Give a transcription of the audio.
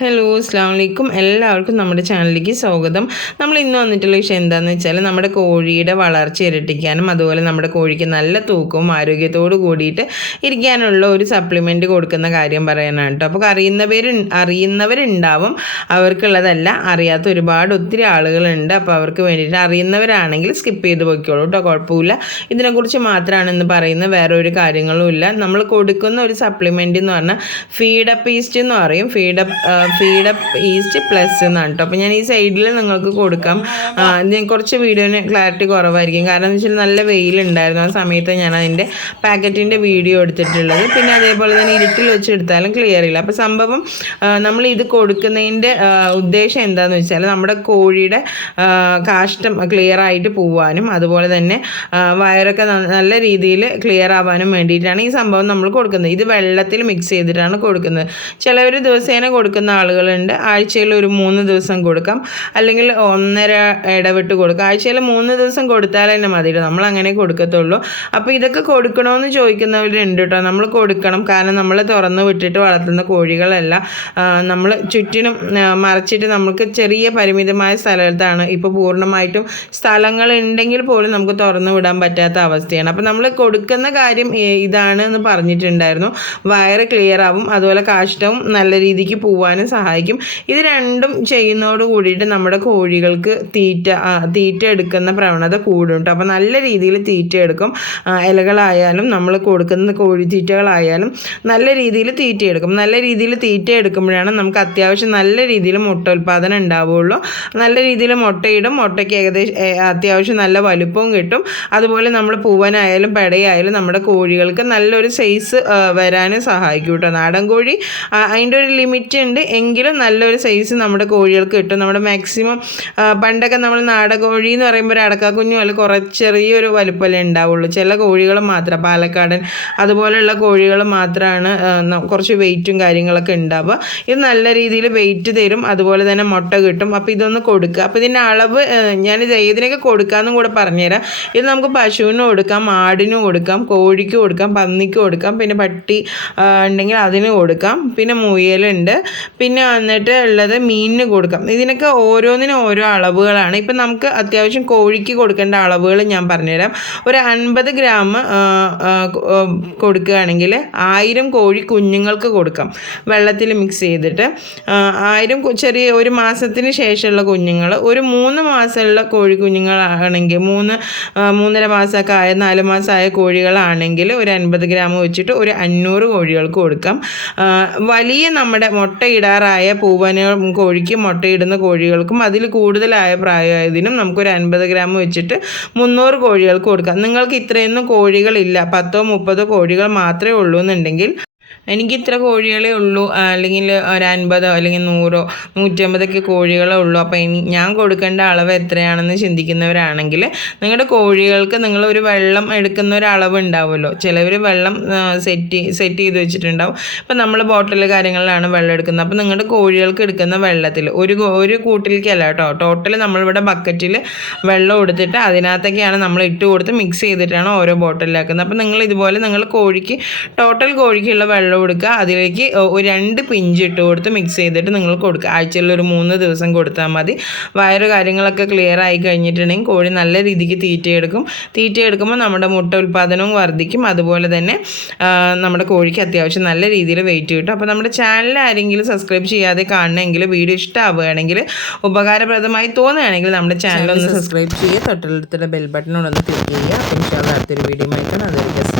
Hello അസ്സാം വലൈക്കും എല്ലാവർക്കും നമ്മുടെ ചാനലിലേക്ക് സ്വാഗതം. നമ്മൾ ഇന്ന് വന്നിട്ടുള്ള വിഷയം എന്താണെന്ന് വെച്ചാൽ നമ്മുടെ കോഴിയുടെ വളർച്ച ഇരട്ടിക്കാനും അതുപോലെ നമ്മുടെ കോഴിക്ക് നല്ല തൂക്കവും ആരോഗ്യത്തോടു കൂടിയിട്ട് ഇരിക്കാനുള്ള ഒരു സപ്ലിമെന്റ് കൊടുക്കുന്ന കാര്യം പറയാനാണ് കേട്ടോ. അപ്പോൾ അറിയുന്നവർ അറിയുന്നവരുണ്ടാവും. അവർക്കുള്ളതല്ല അറിയാത്ത ഒരുപാട് ഒത്തിരി ആളുകളുണ്ട്. അപ്പോൾ അവർക്ക് വേണ്ടിയിട്ട് അറിയുന്നവരാണെങ്കിൽ സ്കിപ്പ് ചെയ്ത് പോയിക്കോളൂ കേട്ടോ. കുഴപ്പമില്ല. ഇതിനെക്കുറിച്ച് മാത്രമാണ് ഇന്ന് പറയുന്നത് വേറെ ഒരു കാര്യങ്ങളും ഇല്ല. നമ്മൾ കൊടുക്കുന്ന ഒരു സപ്ലിമെന്റ് എന്ന് പറഞ്ഞാൽ ഫീഡപ്പ് ഈസ്റ്റ് എന്ന് പറയും. ഫീഡപ്പ് ഫീഡപ്പ് ഈസ്റ്റ് പ്ലസ് എന്നാണ് കേട്ടോ അപ്പോൾ ഞാൻ ഈ സൈഡിൽ നിങ്ങൾക്ക് കൊടുക്കാം. ഞാൻ കുറച്ച് വീഡിയോന് ക്ലാരിറ്റി കുറവായിരിക്കും. കാരണം എന്ന് വെച്ചാൽ നല്ല വെയിലുണ്ടായിരുന്നു ആ സമയത്ത് ഞാൻ അതിന്റെ പാക്കറ്റിന്റെ വീഡിയോ എടുത്തിട്ടുള്ളത്. പിന്നെ അതേപോലെ തന്നെ ഇരുട്ടിൽ വെച്ച് എടുത്താലും ക്ലിയർ ഇല്ല. അപ്പോൾ സംഭവം നമ്മൾ ഇത് കൊടുക്കുന്നതിന്റെ ഉദ്ദേശം എന്താണെന്ന് വെച്ചാൽ നമ്മുടെ കോഴിയുടെ കാഷ്ടം ക്ലിയർ ആയിട്ട് പോവാനും അതുപോലെ തന്നെ വയറൊക്കെ നല്ല രീതിയിൽ ക്ലിയർ ആവാനും വേണ്ടിയിട്ടാണ് ഈ സംഭവം നമ്മൾ കൊടുക്കുന്നത്. ഇത് വെള്ളത്തിൽ മിക്സ് ചെയ്തിട്ടാണ് കൊടുക്കുന്നത്. ചിലവർ ദിവസേന കൊടുക്കുന്ന ആളുകളുണ്ട്. ആഴ്ചയിൽ ഒരു മൂന്ന് ദിവസം കൊടുക്കാം. അല്ലെങ്കിൽ ഒന്നര ഇടവിട്ട് കൊടുക്കാം. ആഴ്ചയിൽ മൂന്ന് ദിവസം കൊടുത്താൽ തന്നെ മതി നമ്മൾ അങ്ങനെ കൊടുക്കത്തുള്ളൂ. അപ്പോൾ ഇതൊക്കെ കൊടുക്കണമെന്ന് ചോദിക്കുന്നവരുണ്ട് കേട്ടോ. നമ്മൾ കൊടുക്കണം. കാരണം നമ്മൾ തുറന്നു വിട്ടിട്ട് വളർത്തുന്ന കോഴികളല്ല. നമ്മൾ ചുറ്റിനും മറച്ചിട്ട് നമുക്ക് ചെറിയ പരിമിതമായ സ്ഥലത്താണ് ഇപ്പോൾ പൂർണമായിട്ടും സ്ഥലങ്ങൾ ഉണ്ടെങ്കിൽ പോലും നമുക്ക് തുറന്നു വിടാൻ പറ്റാത്ത അവസ്ഥയാണ്. അപ്പോൾ നമ്മൾ കൊടുക്കുന്ന കാര്യം ഇതാണ് എന്ന് പറഞ്ഞിട്ടുണ്ടായിരുന്നു. വയറ് ക്ലിയർ ആവും. അതുപോലെ കാഷ്ടവും നല്ല രീതിക്ക് പോവാനും സഹായിക്കും. ഇത് രണ്ടും ചെയ്യുന്നതോട് കൂടിയിട്ട് നമ്മുടെ കോഴികൾക്ക് തീറ്റ തീറ്റ എടുക്കുന്ന പ്രവണത കൂടും കേട്ടോ അപ്പോൾ നല്ല രീതിയിൽ തീറ്റ എടുക്കും. ഇലകളായാലും നമ്മൾ കൊടുക്കുന്ന കോഴി കോഴിത്തീറ്റകളായാലും നല്ല രീതിയിൽ തീറ്റ എടുക്കും. നല്ല രീതിയിൽ തീറ്റ എടുക്കുമ്പോഴാണ് നമുക്ക് അത്യാവശ്യം നല്ല രീതിയിൽ മുട്ട ഉൽപ്പാദനം ഉണ്ടാവുകയുള്ളൂ നല്ല രീതിയിൽ മുട്ടയിടും. മുട്ടയ്ക്ക് ഏകദേശം അത്യാവശ്യം നല്ല വലുപ്പവും കിട്ടും. അതുപോലെ നമ്മൾ പൂവനായാലും പെടയായാലും നമ്മുടെ കോഴികൾക്ക് നല്ലൊരു സൈസ് വരാനും സഹായിക്കും കേട്ടോ നാടൻ കോഴി അതിന്റെ ഒരു ലിമിറ്റ് ഉണ്ട്. എങ്കിലും നല്ലൊരു സൈസ് നമ്മുടെ കോഴികൾക്ക് കിട്ടും. നമ്മുടെ മാക്സിമം പണ്ടൊക്കെ നമ്മൾ നാടൻ കോഴി എന്ന് പറയുമ്പോൾ ഒരു അടക്കാക്കുഞ്ഞു അല്ല കുറച്ച് ചെറിയൊരു വലുപ്പമല്ലേ ഉണ്ടാവുള്ളൂ. ചില കോഴികൾ മാത്രം പാലക്കാടൻ അതുപോലെയുള്ള കോഴികൾ മാത്രമാണ് കുറച്ച് വെയിറ്റും കാര്യങ്ങളൊക്കെ ഉണ്ടാവുക. ഇത് നല്ല രീതിയിൽ വെയിറ്റ് തരും. അതുപോലെ തന്നെ മുട്ട കിട്ടും. അപ്പോൾ ഇതൊന്ന് കൊടുക്കുക. അപ്പോൾ ഇതിന്റെ അളവ് ഞാൻ ഞാനിത് ഏതിനൊക്കെ കൊടുക്കാമെന്നും കൂടെ പറഞ്ഞുതരാം. ഇത് നമുക്ക് പശുവിനും കൊടുക്കാം ആടിനും കൊടുക്കാം കോഴിക്ക് കൊടുക്കാം പന്നിക്ക് കൊടുക്കാം. പിന്നെ പട്ടി ഉണ്ടെങ്കിൽ അതിന് കൊടുക്കാം. പിന്നെ മുയലുണ്ട്. പിന്നെ വന്നിട്ട് ഉള്ളത് മീനിന് കൊടുക്കാം. ഇതിനൊക്കെ ഓരോന്നിനും ഓരോ അളവുകളാണ്. ഇപ്പം നമുക്ക് അത്യാവശ്യം കോഴിക്ക് കൊടുക്കേണ്ട അളവുകൾ ഞാൻ പറഞ്ഞുതരാം. ഒരു അൻപത് ഗ്രാം കൊടുക്കുകയാണെങ്കിൽ ആയിരം കോഴി കുഞ്ഞുങ്ങൾക്ക് കൊടുക്കാം. വെള്ളത്തിൽ മിക്സ് ചെയ്തിട്ട് ആയിരം ചെറിയ ഒരു മാസത്തിന് ശേഷമുള്ള കുഞ്ഞുങ്ങൾ ഒരു മൂന്ന് മാസമുള്ള കോഴി കുഞ്ഞുങ്ങളാണെങ്കിൽ മൂന്ന് മൂന്നര മാസമൊക്കെ ആയ നാല് മാസമായ കോഴികളാണെങ്കിൽ ഒരു അൻപത് ഗ്രാം വെച്ചിട്ട് ഒരു അഞ്ഞൂറ് കോഴികൾക്ക് കൊടുക്കാം. വലിയ നമ്മുടെ മുട്ടയിടാറായ പൂവനും കോഴിക്കും മുട്ടയിടുന്ന കോഴികൾക്കും അതിൽ കൂടുതലായ പ്രായമായതിനും നമുക്കൊരു അൻപത് ഗ്രാം വെച്ചിട്ട് മുന്നൂറ് കോഴികൾക്ക് കൊടുക്കാം. നിങ്ങൾക്ക് ഇത്രയൊന്നും കോഴികളില്ല. പത്തോ മുപ്പതോ കോഴികൾ മാത്രമേ ഉള്ളൂ എന്നുണ്ടെങ്കിൽ എനിക്ക് ഇത്ര കോഴികളെ ഉള്ളൂ അല്ലെങ്കിൽ ഒരു അൻപതോ അല്ലെങ്കിൽ നൂറോ നൂറ്റമ്പതൊക്കെ കോഴികളെ ഉള്ളൂ. അപ്പോൾ ഇനി ഞാൻ കൊടുക്കേണ്ട അളവ് എത്രയാണെന്ന് ചിന്തിക്കുന്നവരാണെങ്കിൽ നിങ്ങളുടെ കോഴികൾക്ക് നിങ്ങൾ ഒരു വെള്ളം എടുക്കുന്ന ഒരു അളവ് ഉണ്ടാവുമല്ലോ. ചിലവർ വെള്ളം സെറ്റ് സെറ്റ് ചെയ്ത് വെച്ചിട്ടുണ്ടാവും. ഇപ്പം നമ്മൾ ബോട്ടിൽ കാര്യങ്ങളിലാണ് വെള്ളം എടുക്കുന്നത്. അപ്പോൾ നിങ്ങളുടെ കോഴികൾക്ക് എടുക്കുന്ന വെള്ളത്തിൽ ഒരു ഒരു കൂട്ടിലേക്കല്ല കേട്ടോ. ടോട്ടൽ നമ്മളിവിടെ ബക്കറ്റിൽ വെള്ളം എടുത്തിട്ട് അതിനകത്തൊക്കെയാണ് നമ്മൾ ഇട്ട് കൊടുത്ത് മിക്സ് ചെയ്തിട്ടാണ് ഓരോ ബോട്ടിലാക്കുന്നത് അപ്പോൾ നിങ്ങൾ ഇതുപോലെ നിങ്ങൾ കോഴിക്ക് ടോട്ടൽ കോഴിക്കുള്ള വെള്ളം എടുക്കുക അതിലേക്ക് ഒരു രണ്ട് പിഞ്ച് ഇട്ട് കൊടുത്ത് മിക്സ് ചെയ്തിട്ട് നിങ്ങൾ കൊടുക്കുക. ആഴ്ചയിൽ ഒരു മൂന്ന് ദിവസം കൊടുത്താൽ മതി. വയറ് കാര്യങ്ങളൊക്കെ ക്ലിയർ ആയി കഴിഞ്ഞിട്ടുണ്ടെങ്കിൽ കോഴി നല്ല രീതിക്ക് തീറ്റയെടുക്കും. തീറ്റയെടുക്കുമ്പോൾ നമ്മുടെ മുട്ട ഉൽപ്പാദനവും വർദ്ധിക്കും. അതുപോലെ തന്നെ നമ്മുടെ കോഴിക്ക് അത്യാവശ്യം നല്ല രീതിയിൽ വെയിറ്റ് കിട്ടും. അപ്പോൾ നമ്മുടെ ചാനൽ ആരെങ്കിലും സബ്സ്ക്രൈബ് ചെയ്യാതെ കാണണമെങ്കിൽ വീഡിയോ ഇഷ്ടമാവുകയാണെങ്കിൽ ഉപകാരപ്രദമായി തോന്നുകയാണെങ്കിൽ നമ്മുടെ ചാനൽ ഒന്ന് സബ്സ്ക്രൈബ് ചെയ്യുക. തൊട്ടടുത്തുള്ള ബെൽ ബട്ടൺ ഒന്ന് ക്ലിക്ക് ചെയ്യുക. അപ്പം അടുത്തൊരു വീഡിയോ ആയിട്ടാണ് അതൊരു